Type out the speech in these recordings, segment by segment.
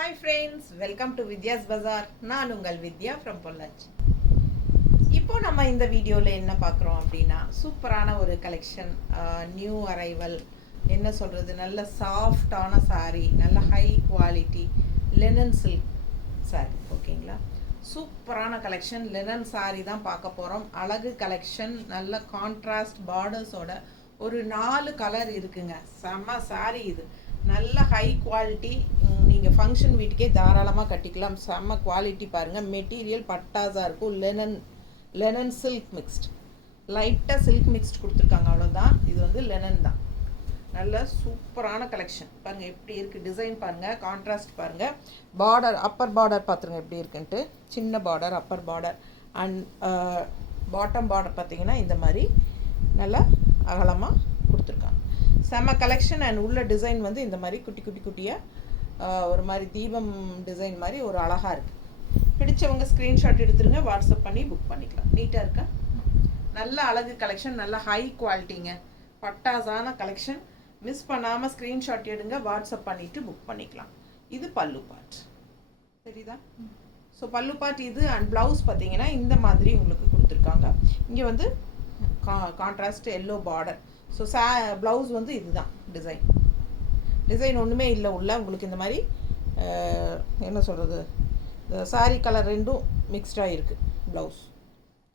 Hi friends, welcome to Vidya's Bazaar. நான் உங்கள் வித்யா from Pollachi. இப்போ நம்ம இந்த வீடியோவில் என்ன பார்க்குறோம் அப்படின்னா சூப்பரான ஒரு கலெக்ஷன், நியூ அரைவல், என்ன சொல்கிறது, நல்ல சாஃப்டான சாரீ, நல்ல high quality linen silk sari. ஓகேங்களா, சூப்பரான கலெக்ஷன் லெனன் சாரீ தான் பார்க்க போகிறோம். அழகு கலெக்ஷன், நல்ல கான்ட்ராஸ்ட் பார்டர்ஸோட ஒரு 4 கலர் இருக்குங்க. செம்ம சாரீ இது, நல்ல ஹை குவாலிட்டி. நீங்கள் ஃபங்க்ஷன் வீட்டுக்கே தாராளமாக கட்டிக்கலாம். செம்ம குவாலிட்டி பாருங்கள். மெட்டீரியல் பட்டாஸாக இருக்கும். லெனன் சில்க் மிக்ஸ்ட், லைட்டாக சில்க் மிக்ஸ்ட் கொடுத்துருக்காங்க, அவ்வளோதான். இது வந்து லெனன் தான். நல்ல சூப்பரான கலெக்ஷன் பாருங்கள் எப்படி இருக்குது. டிசைன் பாருங்கள், கான்ட்ராஸ்ட் பாருங்கள். பார்டர், அப்பர் பார்டர் பார்த்துருங்க எப்படி இருக்குன்ட்டு. சின்ன border Appar border and bottom border பார்த்தீங்கன்னா இந்த மாதிரி நல்லா அகலமாக கொடுத்துருக்காங்க. செம்ம கலெக்ஷன். அண்ட் உள்ள டிசைன் வந்து இந்த மாதிரி குட்டி குட்டி குட்டியாக ஒரு மாதிரி தீபம் டிசைன் மாதிரி ஒரு அழகாக இருக்குது. பிடிச்சவங்க ஸ்க்ரீன்ஷாட் எடுத்துருங்க, வாட்ஸ்அப் பண்ணி புக் பண்ணிக்கலாம். நீட்டாக இருக்கா, நல்ல அழகு கலெக்ஷன், நல்ல ஹை குவாலிட்டிங்க, பட்டாஸான கலெக்ஷன். மிஸ் பண்ணாமல் ஸ்க்ரீன்ஷாட் எடுங்க, வாட்ஸ்அப் பண்ணிவிட்டு புக் பண்ணிக்கலாம். இது பல்லு பார்ட், சரிதா? ஸோ பல்லு பார்ட் இது. அண்ட் ப்ளவுஸ் பார்த்தீங்கன்னா இந்த மாதிரி உங்களுக்கு கொடுத்துருக்காங்க. இங்கே வந்து contrast yellow border. So blouse வந்து இதுதான் டிசைன் ஒன்றுமே இல்லை உள்ள. உங்களுக்கு இந்த மாதிரி என்ன சொல்கிறது, சாரீ கலர் ரெண்டும் மிக்ஸ்டாக இருக்குது ப்ளவுஸ்,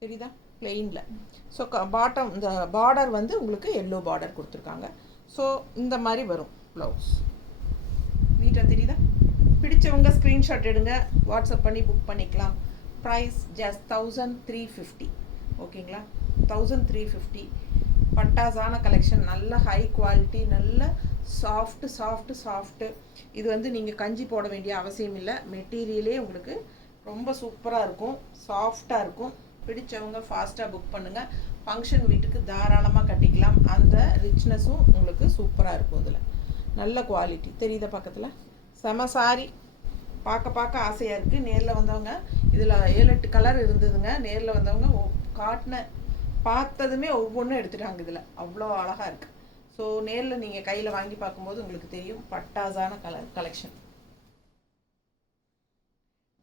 தெரியுதா, பிளெயினில். ஸோ பாட்டம் இந்த பார்டர் வந்து உங்களுக்கு எல்லோ பார்டர் கொடுத்துருக்காங்க. ஸோ இந்த மாதிரி வரும் ப்ளவுஸ். நீட்டாக தெரியுதா? பிடிச்சவங்க ஸ்க்ரீன்ஷாட் எடுங்க, வாட்ஸ்அப் பண்ணி புக் பண்ணிக்கலாம். Price just 1350. ஓகேங்களா, 1350. பட்டாஸான கலெக்ஷன், நல்ல ஹை குவாலிட்டி, நல்ல சாஃப்ட்டு. இது வந்து நீங்கள் கஞ்சி போட வேண்டிய அவசியம் இல்லை. மெட்டீரியலே உங்களுக்கு ரொம்ப சூப்பராக இருக்கும், சாஃப்டாக இருக்கும். பிடிச்சவங்க ஃபாஸ்ட்டாக புக் பண்ணுங்கள். ஃபங்க்ஷன் வீட்டுக்கு தாராளமாக கட்டிக்கலாம். அந்த ரிச்னஸும் உங்களுக்கு சூப்பராக இருக்கும். இதில் நல்ல குவாலிட்டி தெரியுத பக்கத்தில். செம சாரி, பார்க்க ஆசையாக இருக்குது. நேரில் வந்தவங்க, இதில் 7-8 கலர் இருந்ததுங்க. நேரில் வந்தவங்க பார்த்ததுமே ஒவ்வொன்றும் எடுத்துட்டாங்க. இதில் அவ்வளோ அழகாக இருக்குது. ஸோ நேரில் நீங்கள் கையில் வாங்கி பார்க்கும்போது உங்களுக்கு தெரியும். பட்டாஸான கலெக்ஷன்,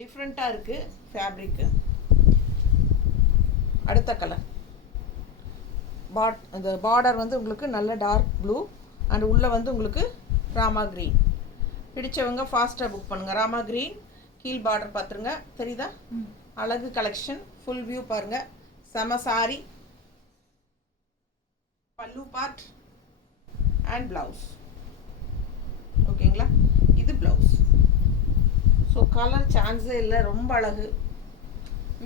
டிஃப்ரெண்ட்டாக இருக்குது ஃபேப்ரிக்கு. அடுத்த கலர் இந்த பார்டர் வந்து உங்களுக்கு நல்ல டார்க் ப்ளூ அண்ட் உள்ளே வந்து உங்களுக்கு ராமா க்ரீன். பிடிச்சவங்க ஃபாஸ்ட்டாக புக் பண்ணுங்கள். ராமா க்ரீன் கீழ் பார்டர் பார்த்துருங்க, தெரியுதா? அழகு கலெக்ஷன், ஃபுல் வியூ பாருங்கள். செம சாரி, பல்லு பார்ட் அண்ட் ப்ளவுஸ். ஓகேங்களா, இது ப்ளவுஸ். ஸோ கலர் சான்ஸே இல்லை, ரொம்ப அழகு.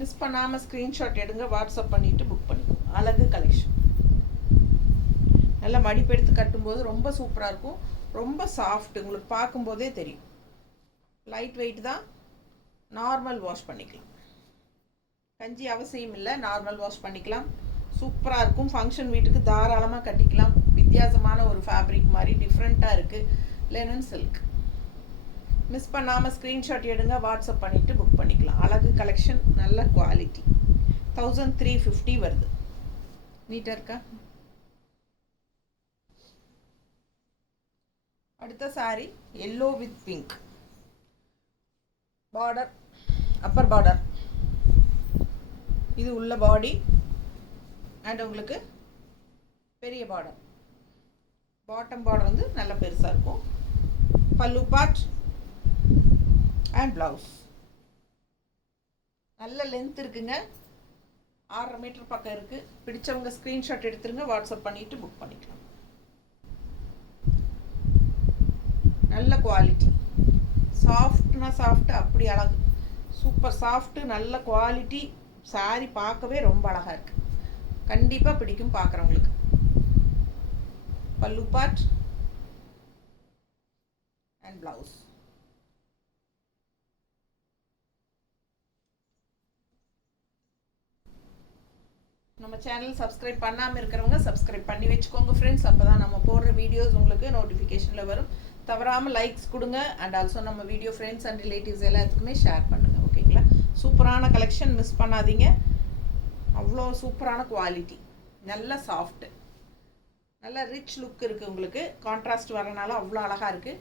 மிஸ் பண்ணாமல் ஸ்க்ரீன்ஷாட் எடுங்க, வாட்ஸ்அப் பண்ணிவிட்டு புக் பண்ணிக்கோங்க. அழகு கலெக்ஷன், நல்லா மடிப்பெடுத்து கட்டும்போது ரொம்ப சூப்பராக இருக்கும். ரொம்ப சாஃப்ட், உங்களுக்கு பார்க்கும்போதே தெரியும். லைட் வெயிட் தான், நார்மல் வாஷ் பண்ணிக்கலாம். கஞ்சி அவசியம் இல்லை, நார்மல் வாஷ் பண்ணிக்கலாம். சூப்பராக இருக்கும். ஃபங்க்ஷன் வீட்டுக்கு தாராளமாக கட்டிக்கலாம். வித்தியாசமான ஒரு ஃபேப்ரிக் மாதிரி டிஃப்ரெண்ட்டாக இருக்குது. Linen silk. மிஸ் பண்ணாமல் ஸ்க்ரீன்ஷாட் எடுங்க, வாட்ஸ்அப் பண்ணிவிட்டு புக் பண்ணிக்கலாம். அழகு கலெக்ஷன், நல்ல குவாலிட்டி. 1350 வருது. நீட்டாக இருக்கா? அடுத்த sorry yellow with pink border, Appar border. இது உள்ள பாடி அண்ட் உங்களுக்கு பெரிய பார்டர். பாட்டம் பார்டர் வந்து நல்ல பெருசாக இருக்கும். பல்லு பார்ட் அண்ட் ப்ளவுஸ். நல்ல லென்த் இருக்குங்க, 6.5 மீட்டர் பக்கம் இருக்குது. பிடிச்சவங்க ஸ்க்ரீன்ஷாட் எடுத்துருங்க, வாட்ஸ்அப் பண்ணிவிட்டு புக் பண்ணிக்கலாம். நல்ல குவாலிட்டி, சாஃப்ட்னா சாஃப்ட், அப்படி அழகு. சூப்பர் சாஃப்ட்டு, நல்ல குவாலிட்டி. சாரி பார்க்கவே ரொம்ப அழகாக இருக்குது. கண்டிப்பாக பிடிக்கும் பார்க்குறவங்களுக்கு. பல்லு பார்ட் அண்ட் ப்ளவுஸ். நம்ம சேனல் சப்ஸ்கிரைப் பண்ணாமல் இருக்கிறவங்க சப்ஸ்கிரைப் பண்ணி வச்சுக்கோங்க ஃப்ரெண்ட்ஸ். அப்போ தான் நம்ம போடுற வீடியோஸ் உங்களுக்கு நோட்டிஃபிகேஷனில் வரும். தவறாமல் லைக்ஸ் கொடுங்க. அண்ட் ஆல்சோ நம்ம வீடியோ ஃப்ரெண்ட்ஸ் அண்ட் ரிலேட்டிவ்ஸ் எல்லாத்துக்குமே ஷேர் பண்ணுங்கள். ஓகேங்களா, சூப்பரான கலெக்ஷன், மிஸ் பண்ணாதீங்க. அவ்வளோ சூப்பரான குவாலிட்டி, நல்ல சாஃப்ட்டு, நல்ல ரிச் லுக் இருக்குது. உங்களுக்கு கான்ட்ராஸ்ட் வரனால அவ்வளோ அழகாக இருக்குது.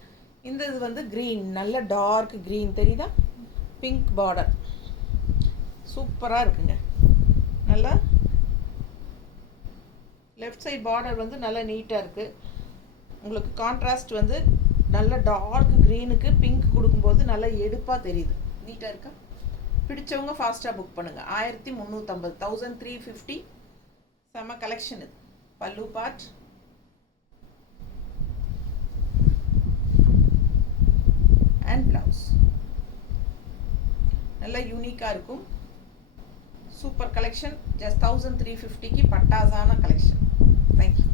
இந்த இது வந்து க்ரீன், நல்ல டார்க் க்ரீன் தெரியுதா, பிங்க் பார்டர், சூப்பராக இருக்குங்க. நல்லா லெஃப்ட் சைட் பார்டர் வந்து நல்லா நீட்டாக இருக்குது. உங்களுக்கு கான்ட்ராஸ்ட் வந்து நல்ல டார்க் க்ரீனுக்கு பிங்க் கொடுக்கும்போது நல்லா எடுப்பாக தெரியுது, நீட்டாக இருக்கா. பிடிச்சவங்க ஃபாஸ்ட்டாக புக் பண்ணுங்கள். 1350, 1350. செம்ம கலெக்ஷன் இது. பல்லு பார்ட், அண்ட் ப்ளவுஸ் நல்லா யூனிக்காக இருக்கும். Super collection. ஜஸ்ட் 1350க்கு பட்டாசான கலெக்ஷன். தேங்க்யூ.